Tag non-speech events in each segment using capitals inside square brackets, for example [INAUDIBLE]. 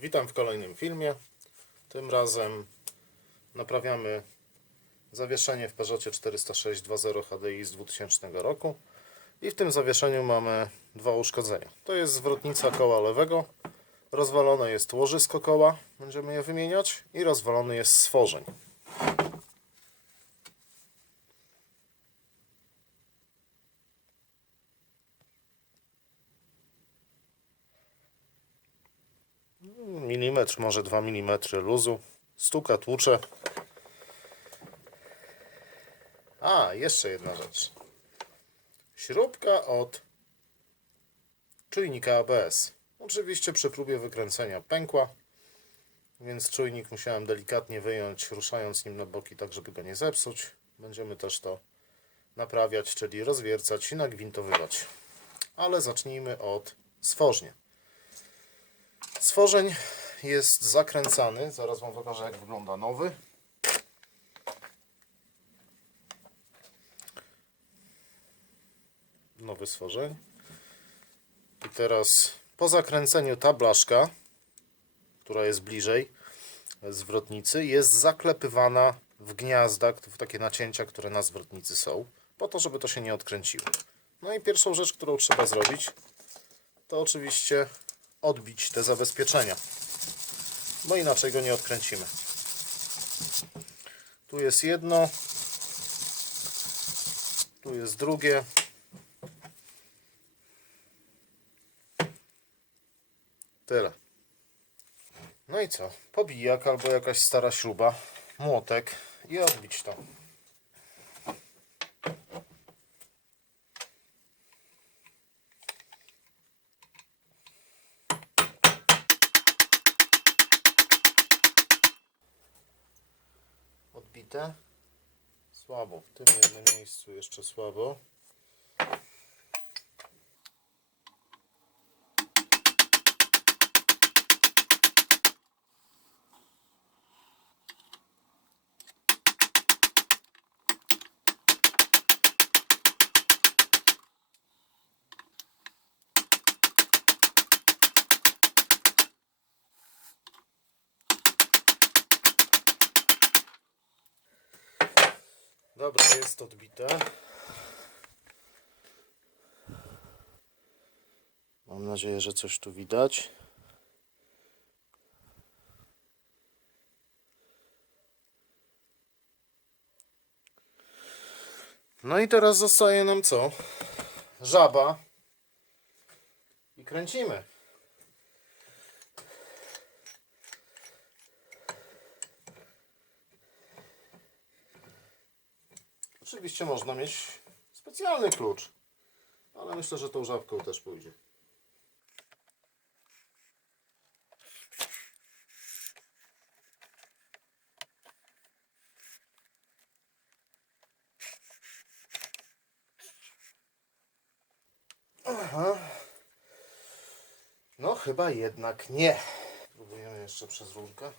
Witam w kolejnym filmie. Tym razem naprawiamy zawieszenie w Peugeotie 406 2.0 HDI z 2000 roku. I w tym zawieszeniu mamy dwa uszkodzenia. To jest zwrotnica koła lewego, rozwalone jest łożysko koła, będziemy je wymieniać i rozwalony jest stworzeń. Milimetr, może 2 mm luzu. Stuka, tłucze. A, jeszcze jedna rzecz. Śrubka od czujnika ABS. Oczywiście przy próbie wykręcenia pękła, więc czujnik musiałem delikatnie wyjąć, ruszając nim na boki, tak żeby go nie zepsuć. Będziemy też to naprawiać, czyli rozwiercać i nagwintowywać. Ale zacznijmy od stworznia. Stworzeń jest zakręcany. Zaraz Wam pokażę, jak wygląda nowy. Nowy stworzeń. I teraz po zakręceniu ta blaszka, która jest bliżej zwrotnicy, jest zaklepywana w gniazda, w takie nacięcia, które na zwrotnicy są, po to, żeby to się nie odkręciło. No i pierwszą rzecz, którą trzeba zrobić, to oczywiście odbić te zabezpieczenia, bo inaczej go nie odkręcimy. Tu jest jedno, tu jest drugie. Tyle. No i co? Pobijak albo jakaś stara śruba, młotek i odbić to. Słabo. W tym jednym miejscu jeszcze słabo. Jest odbite. Mam nadzieję, że coś tu widać. No i teraz zostaje nam co? Żaba. I kręcimy. Oczywiście można mieć specjalny klucz, ale myślę, że tą żabką też pójdzie. Aha. No chyba jednak nie. Próbujemy jeszcze przez rurkę.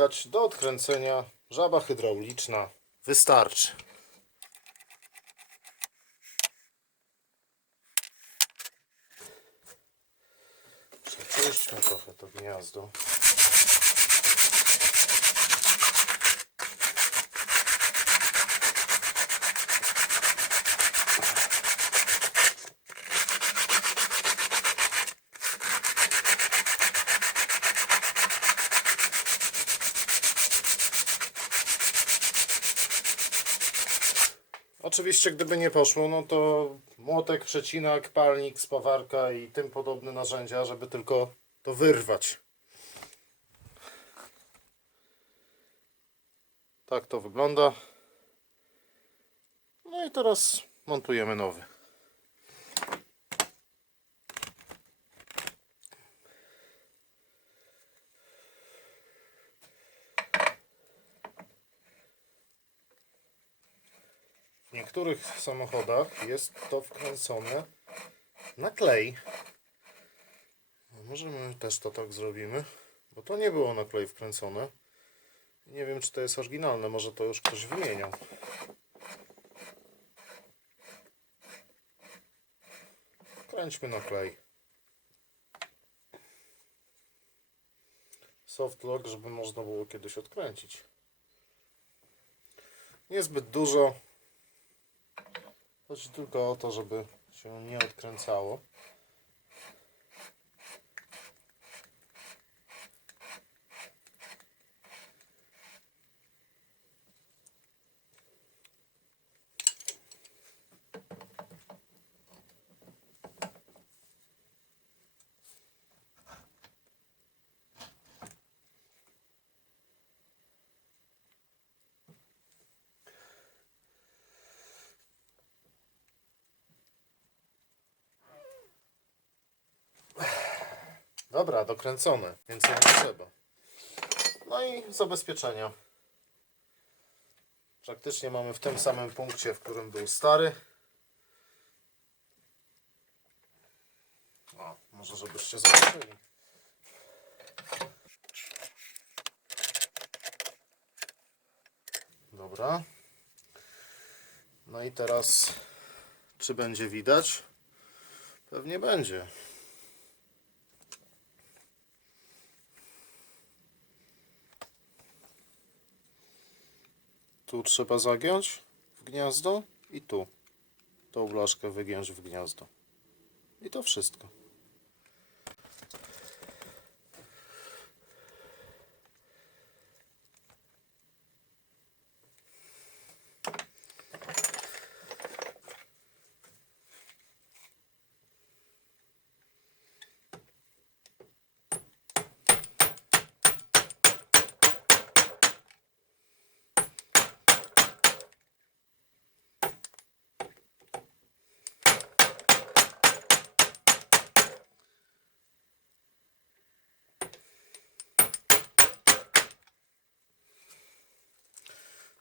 Widać, do odkręcenia żaba hydrauliczna wystarczy. Przeczyśćmy trochę to gniazdo. Oczywiście, gdyby nie poszło, no to młotek, przecinak, palnik, spawarka i tym podobne narzędzia, żeby tylko to wyrwać. Tak to wygląda. No i teraz montujemy nowy. Niektórych samochodach jest to wkręcone na klej. Może my też to tak zrobimy, bo to nie było na klej wkręcone. Nie wiem, czy to jest oryginalne, może to już ktoś wymieniał. Kręćmy na klej. Soft lock, żeby można było kiedyś odkręcić. Niezbyt dużo. Chodzi tylko o to, żeby się nie odkręcało. Dobra, dokręcone, więcej nie trzeba. No i zabezpieczenia. Praktycznie mamy w tym samym punkcie, w którym był stary. O, może żebyście zobaczyli. Dobra. No i teraz, czy będzie widać? Pewnie będzie. Tu trzeba zagiąć w gniazdo i tu. Tą blaszkę wygiąć w gniazdo. I to wszystko.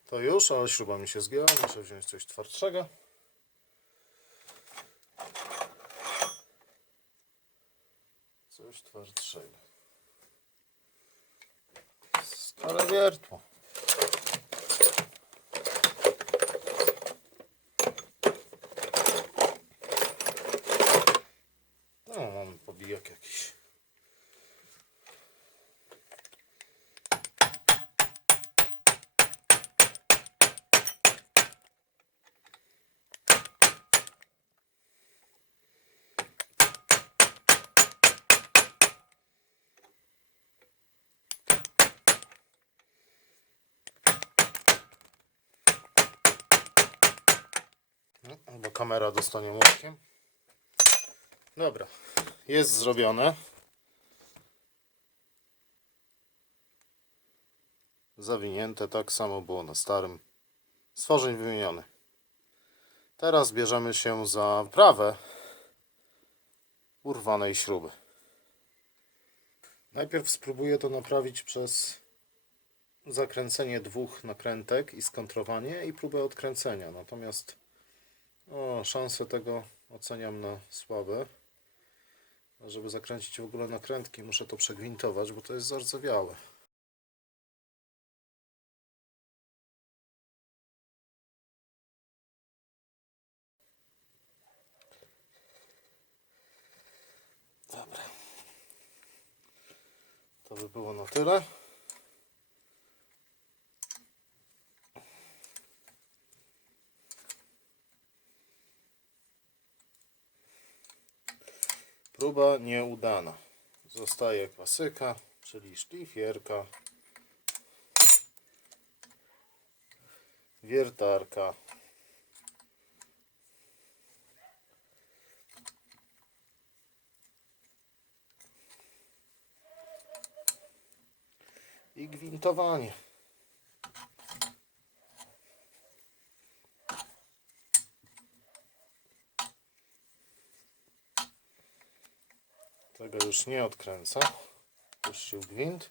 To już, ale śruba mi się zgięła. Muszę wziąć coś twardszego. Coś twardszego. Stare wiertło. No, mam pobijak jakiś. No, Albo kamera dostanie łóżkiem. Dobra, jest zrobione. Zawinięte, tak samo było na starym. Stworzeń wymieniony. Teraz bierzemy się za prawę urwanej śruby. Najpierw spróbuję to naprawić przez zakręcenie dwóch nakrętek i skontrowanie i próbę odkręcenia. Natomiast o, szanse tego oceniam na słabe. A żeby zakręcić w ogóle nakrętki, muszę to przegwintować, bo to jest zardzewiałe. Dobra. To by było na tyle. Próba nieudana. Zostaje klasyka, czyli szlifierka, wiertarka. I gwintowanie. Tego już nie odkręca. Puścił gwint.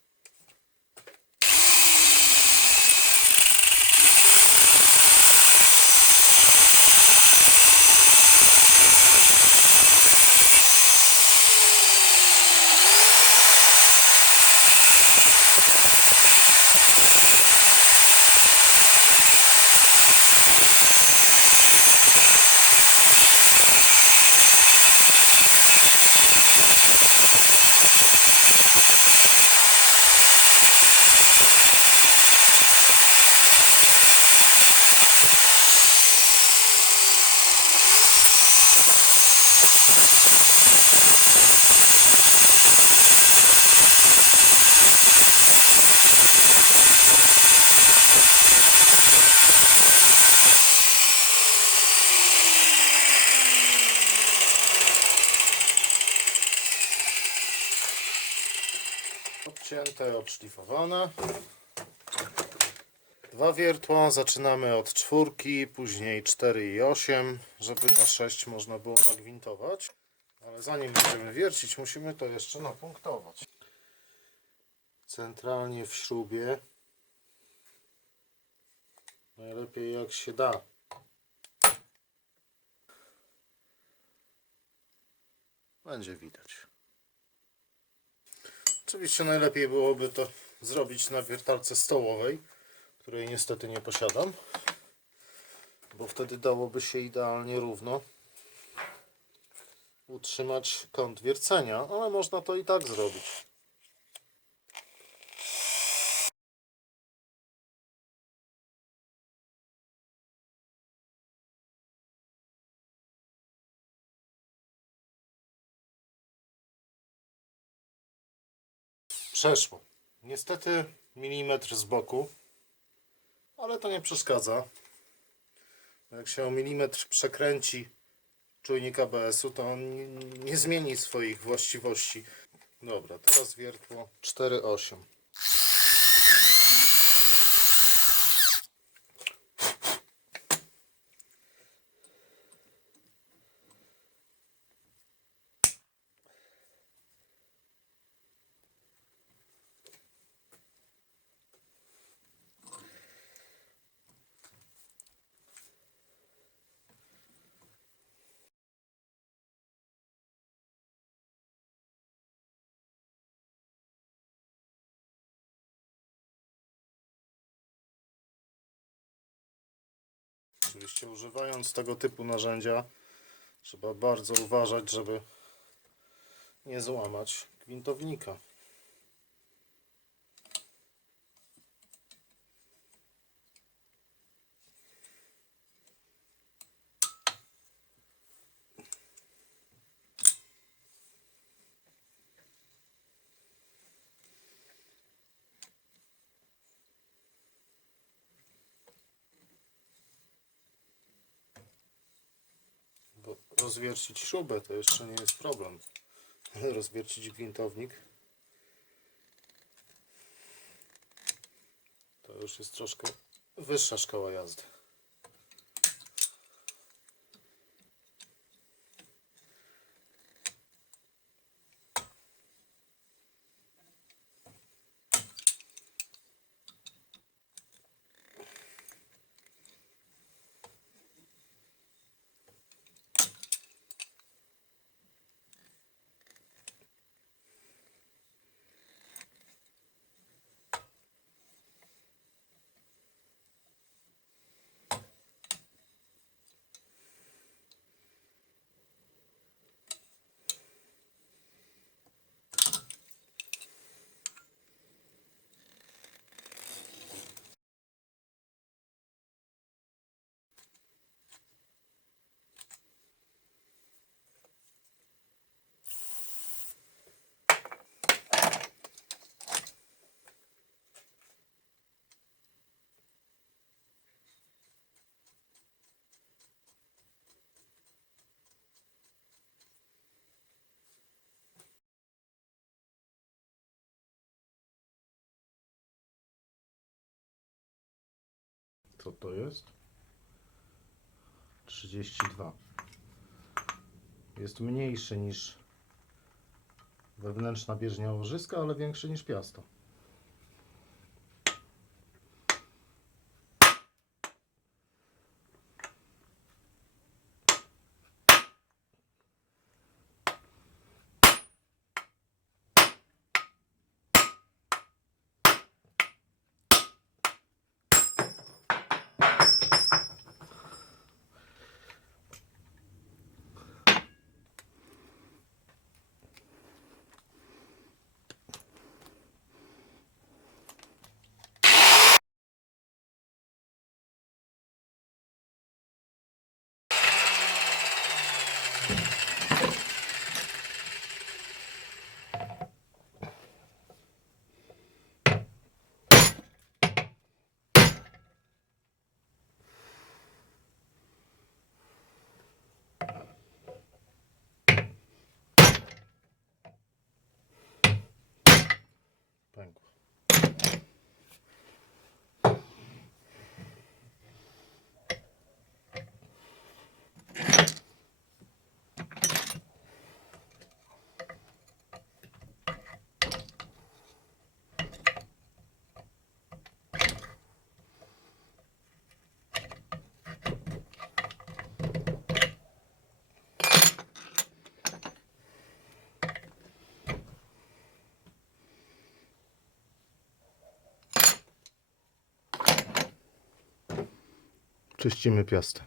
Obcięte, odszlifowane. Dwa wiertła, zaczynamy od czwórki, później 4 i 8, żeby na 6 można było nagwintować. Ale zanim będziemy wiercić, musimy to jeszcze napunktować. Centralnie w śrubie. Najlepiej jak się da. Będzie widać. Oczywiście najlepiej byłoby to zrobić na wiertarce stołowej, której niestety nie posiadam, bo wtedy dałoby się idealnie równo utrzymać kąt wiercenia, ale można to i tak zrobić. Przeszło. Niestety milimetr z boku, ale to nie przeszkadza. Jak się o milimetr przekręci czujnik ABS-u, to on nie, zmieni swoich właściwości. Dobra, teraz wiertło 4,8. Oczywiście używając tego typu narzędzia trzeba bardzo uważać, żeby nie złamać gwintownika. Bo rozwiercić śrubę to jeszcze nie jest problem. Ale [LAUGHS] rozwiercić gwintownik to już jest troszkę wyższa szkoła jazdy. Co to jest? 32. Jest mniejszy niż wewnętrzna bieżnia łożyska, ale większy niż piasto. Czyścimy piastę.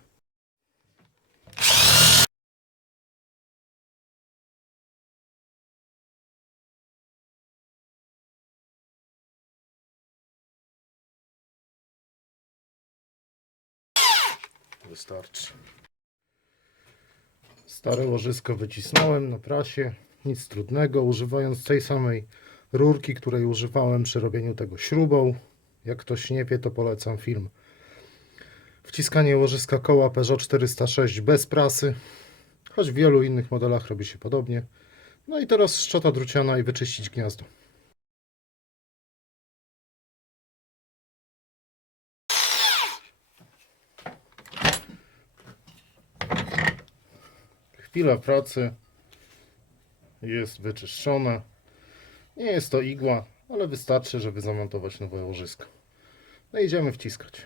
Wystarczy. Stare łożysko wycisnąłem na prasie. Nic trudnego. Używając tej samej rurki, której używałem przy robieniu tego śrubą. Jak ktoś nie wie, to polecam film Wciskanie łożyska koła Peugeot 406 bez prasy, choć w wielu innych modelach robi się podobnie. No i teraz szczota druciana i wyczyścić gniazdo. Chwila pracy. Jest wyczyszczone. Nie jest to igła, ale wystarczy, żeby zamontować nowe łożysko. No i idziemy wciskać.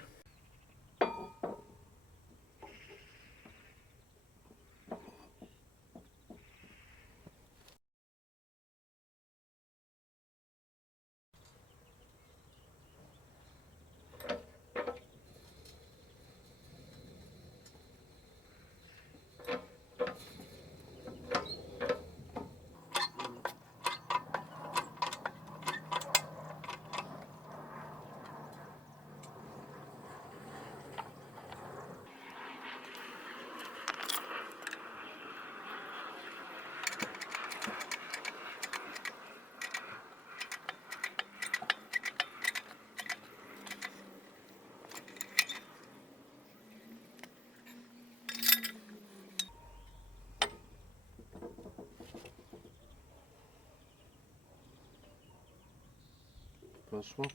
Weszło.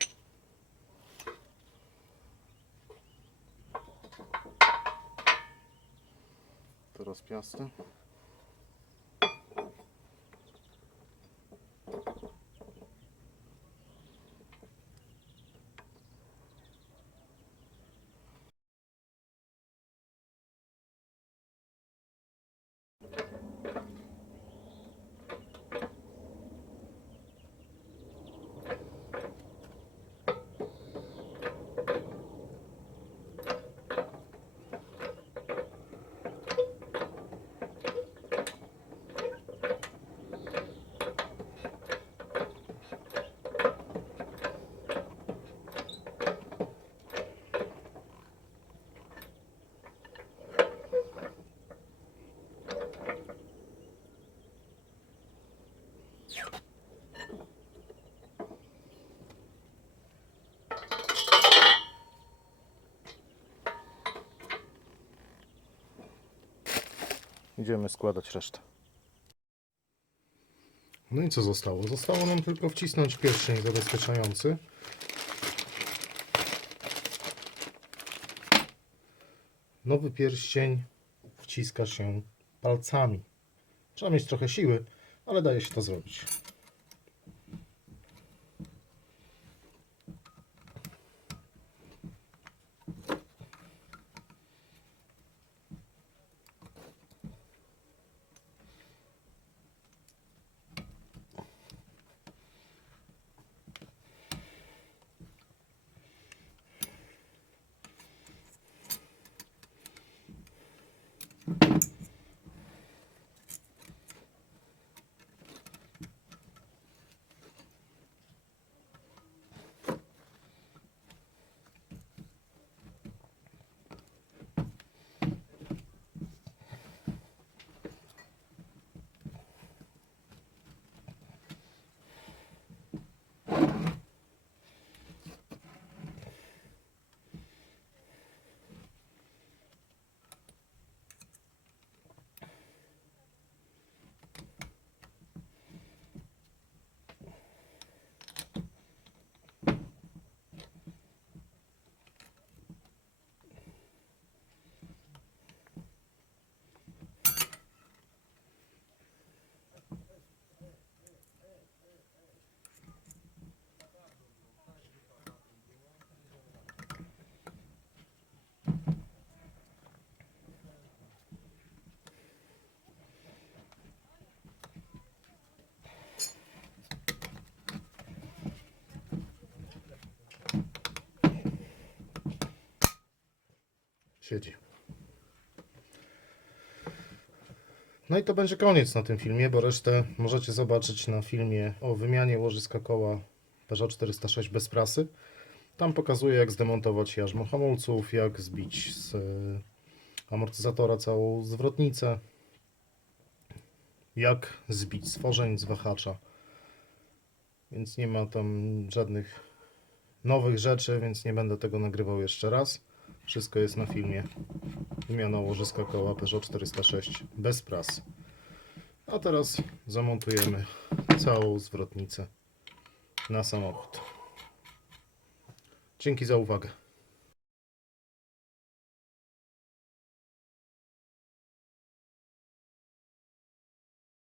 Teraz piasty. Idziemy składać resztę. No i co zostało? Zostało nam tylko wcisnąć pierścień zabezpieczający. Nowy pierścień wciska się palcami. Trzeba mieć trochę siły, ale daje się to zrobić. Siedzi. No i to będzie koniec na tym filmie, bo resztę możecie zobaczyć na filmie o wymianie łożyska koła Peugeot 406 bez prasy. Tam pokazuję jak zdemontować jarzmo hamulców, jak zbić z e, amortyzatora całą zwrotnicę, jak zbić stworzeń z wahacza. Więc nie ma tam żadnych nowych rzeczy, więc nie będę tego nagrywał jeszcze raz. Wszystko jest na filmie. Wymiana łożyska koła Peugeot 406 bez pras. A teraz zamontujemy całą zwrotnicę na samochód. Dzięki za uwagę.